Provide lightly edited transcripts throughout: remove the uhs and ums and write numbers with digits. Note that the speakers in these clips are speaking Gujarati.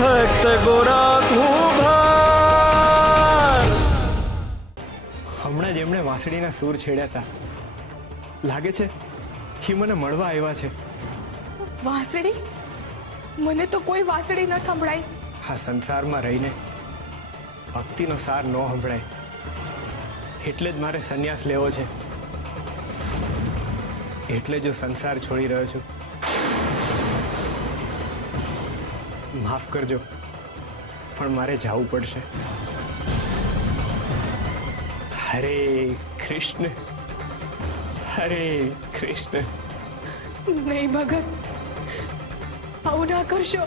ભક્ત ગોરા કુંભાર. હમણાં જ એમણે વાંસળીના સૂર છેડ્યા હતા. લાગે છે એ મને મળવા આવ્યા છે. વાંસળી? મને તો કોઈ વાંસળી ન સંભળાય. આ સંસારમાં રહીને ભક્તિનો સાર ન સંભળાય એટલે જ મારે સંન્યાસ લેવો છે. એટલે જો સંસાર છોડી રહ્યો છું. માફ કરજો પણ મારે જવું પડશે. હરે કૃષ્ણ હરે કૃષ્ણ. નહીં ભગત, આવું ના કરશો.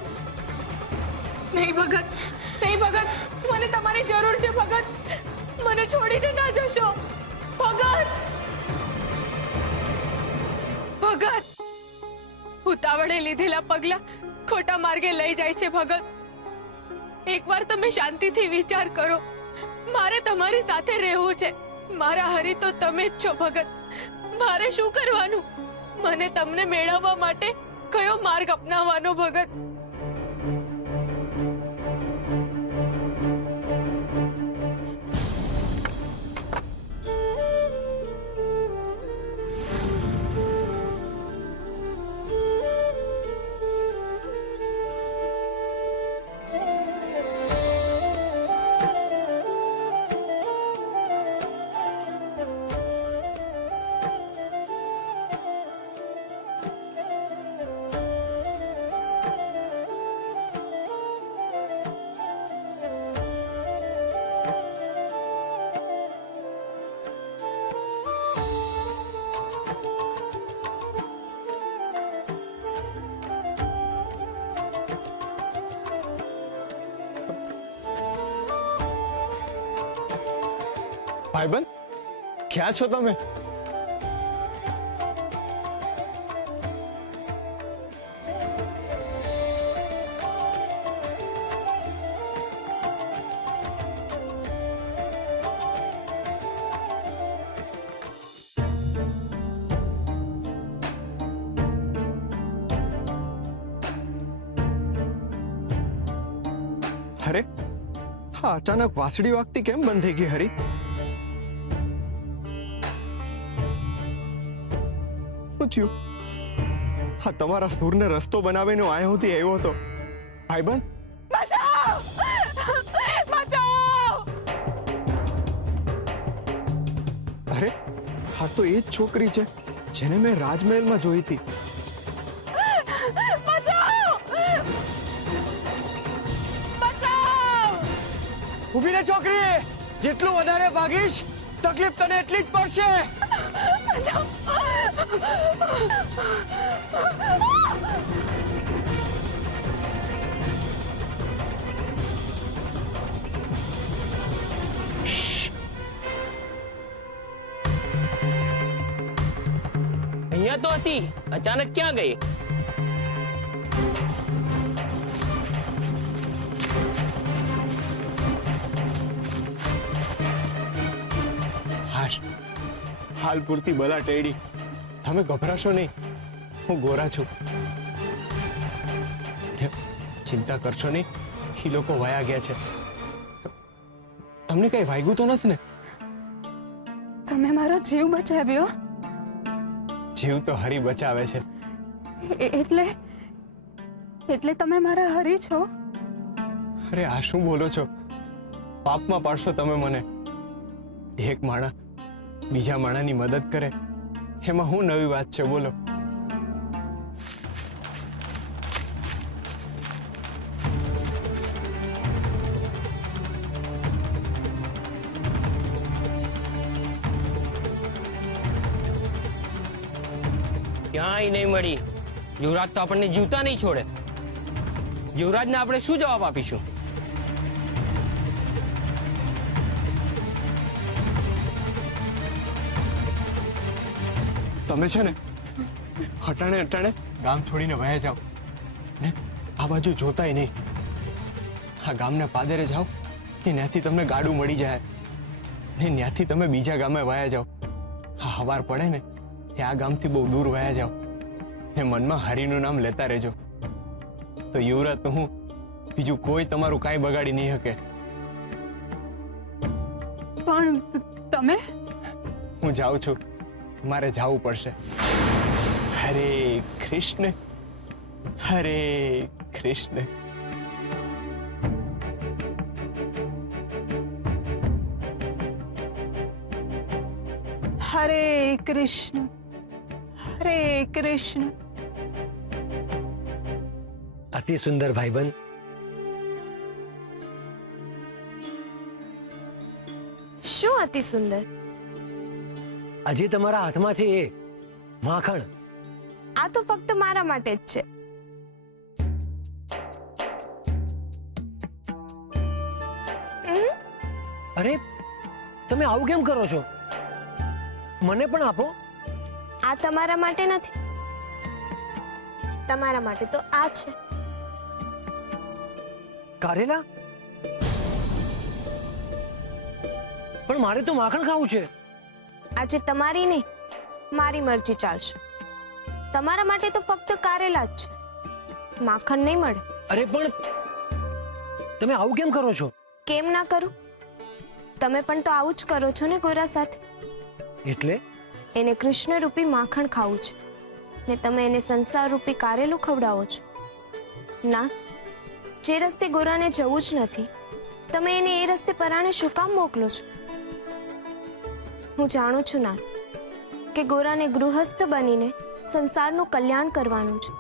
નહીં ભગત, નહીં ભગત, મને તમારી જરૂર છે ભગત. મને છોડીને ના જશો ભગત. ભગત, ઉતાવળે લીધેલા પગલા ખોટા માર્ગે લઈ જાય છે ભગત. એકવાર તમે શાંતિથી વિચાર કરો. મારે તમારી સાથે રહેવું છે. મારા હરી તો તમે જ છો ભગત. મારે શું કરવાનું? મને તમને મેળવવા માટે કયો માર્ગ અપનાવવાનો ભગત? ભાઈબંધ, ક્યાં છો તમે? અરે હા, અચાનક વાંસળી વાગતી કેમ બંધ થઈ ગઈ હરી? હા, તમારા સૂરને રસ્તો બનાવીને આયા સુધી આવ્યો હતો. ભાઈબંધ, બચાવ! બચાવ! અરે હા તો એ જ છોકરી છે જેને મેં રાજમહેલમાં જોઈ હતી. બચાવ! બચાવ! ઊભી રહે છોકરી. જેટલું વધારે ભાગીશ તકલીફ તને એટલી જ પડશે. બચાવ! અહીંયા તો હતી, અચાનક ક્યાં ગઈ? હાશ, હાલ પૂરતી બલા ટેડી. તમે ગભરાશો નહીં, હું ગોરા છું. ચિંતા કરશો નહીં, એ લોકો વયા ગયા છે. તમને કઈ વાગ્યું તો નથી ને? તમે મારો જીવ બચાવ્યો. જીવ તો હરી બચાવે છે. એટલે તમે મારા હરી છો? અરે આ શું બોલો છો? પાપમાં પાડશો તમે મને. એક માણસ બીજા માણસની મદદ કરે એમાં શું નવી વાત છે બોલો? ક્યાંય નહીં મળી. યુવરાજ તો આપણને જીવતા નહીં છોડે. યુવરાજને આપણે શું જવાબ આપીશું? તમે છે ને હટાણે હટાણે ગામ છોડીને વયા જાઓ ને આ બાજુ જોતાય નહીં. આ ગામને પાદરે જાઓ ને ત્યાંથી તમને ગાડું મળી જાય ને ત્યાંથી તમે બીજા ગામે વયા જાઓ. હા, હવાર પડે ને ત્યાં આ ગામથી બહુ દૂર વયા જાઓ ને મનમાં હરિનું નામ લેતા રહેજો. તો યુવરાજ તો હું બીજું કોઈ તમારું કાંઈ બગાડી નહીં શકે. પણ તમે હું જાઉં છું, મારે જાવું પડશે. હરે કૃષ્ણ, હરે કૃષ્ણ. હરે કૃષ્ણ, હરે કૃષ્ણ. અતિ સુંદર ભાઈબંધ. શું અતિ સુંદર? હજી તમારા હાથમાં છે એ માખણ. આ તો ફક્ત મારા માટે જ છે. અરે તમે આવું કેમ કરો છો? મને પણ આપો. આ તમારા માટે નથી, તમારા માટે તો આ છે. કારેલા? પણ મારે તો માખણ ખાવું છે. આજે તમારી નહીં, મારી મરજી ચાલશે. તમારા માટે તો ફક્ત કારેલા જ છે, માખણ નહીં મળે. અરે પણ તમે આવું કેમ કરો છો? કેમ ના કરું? તમે પણ તો આવું જ કરો છો ને ગોરા સાથે. એટલે એને કૃષ્ણ રૂપી માખણ ખાવું છે ને તમે એને સંસાર રૂપી કારેલું ખવડાવો છો. ના, જે રસ્તે ગોરાને જવું જ નથી, તમે એને એ રસ્તે પરાણે શું કામ મોકલો છો? હું જાણું છું ના કે ગોરાને ગૃહસ્થ બનીને સંસારનું કલ્યાણ કરવાનું છે,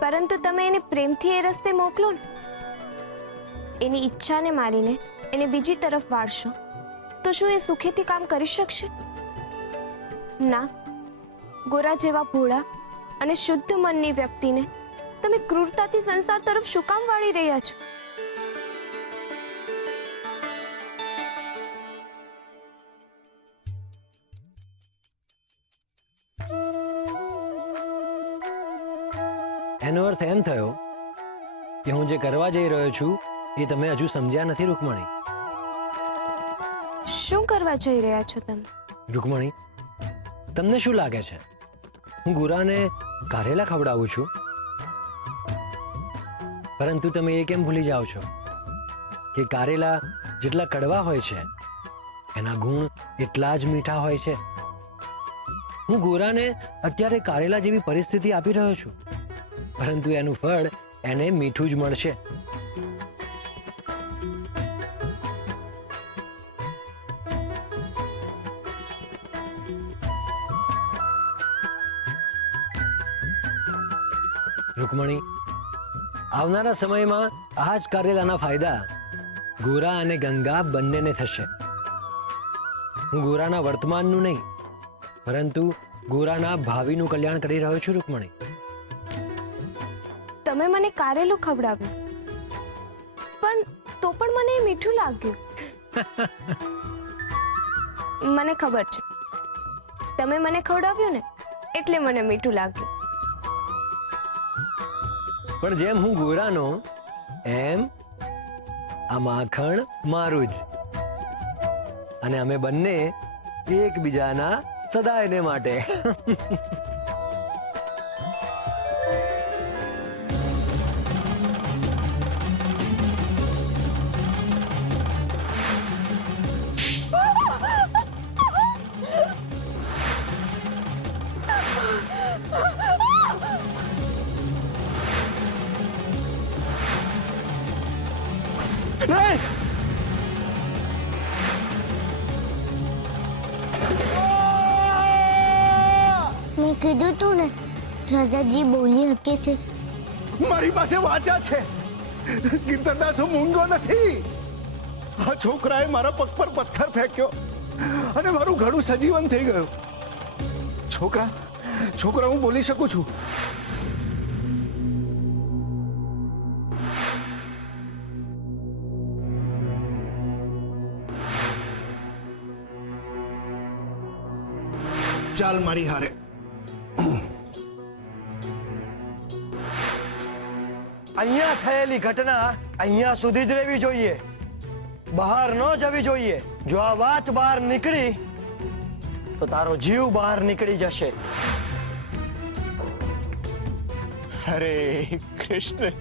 પરંતુ તમે એને પ્રેમથી એ રસ્તે મોકલો ને, એની ઈચ્છાને મારીને એને બીજી તરફ વાળશો તો શું એ સુખેથી કામ કરી શકશે? ના, ગોરા જેવા ભોળા અને શુદ્ધ મનની વ્યક્તિને તમે ક્રૂરતાથી સંસાર તરફ શું કામ વાળી રહ્યા છો? એનો અર્થ એમ થયો કે હું જે કરવા જઈ રહ્યો છું એ તમે હજુ સમજ્યા નથી રૂકમણી. શું કરવા જઈ રહ્યા છો તમે? રૂકમણી, તમને શું લાગે છે હું ગુરાને કારેલા ખવડાવું છું? પરંતુ તમે એ કેમ ભૂલી જાઓ છો કે કારેલા જેટલા કડવા હોય છે એના ગુણ એટલા જ મીઠા હોય છે. હું ગોરાને અત્યારે કારેલા જેવી પરિસ્થિતિ આપી રહ્યો છું, પરંતુ એનું ફળ એને મીઠું જ મળશે. રૂકમણી, આવનારા સમયમાં આ જ કારેલાના ફાયદા ગોરા અને ગંગા બંનેને થશે. હું ગોરાના વર્તમાનનું નહીં, પરંતુ ગોરાના ભાવિનું કલ્યાણ કરી રહ્યો છું. રૂકમણી, તમે મને કારેલું ખવડાવ્યું, પણ તો પણ મને એ મીઠું લાગ્યું. મને ખબર છે, તમે મને ખવડાવ્યું ને એટલે મને મીઠું લાગ્યું. પણ જેમ હું ગોરાનો એમ આ માખણ મારું જ, અને અમે બંને એકબીજાના સદાયને માટે. મેં કીધું તું ને રાજાજી બોલી શકે છે. મારી પાસે વાચા છે. કીર્તનદાસ હું મૂંગો નથી. આ છોકરાએ મારા પગ પર પથ્થર ફેંક્યો અને મારું ઘડું સજીવન થઈ ગયું. છોકરા હું બોલી શકું છું. ચાલ મારી હારે. અહીંયા થયેલી ઘટના અહીંયા સુધી જ રહેવી જોઈએ, બહાર ન જવી જોઈએ. જો આ વાત બહાર નીકળી તો તારો જીવ બહાર નીકળી જશે. હરે કૃષ્ણ,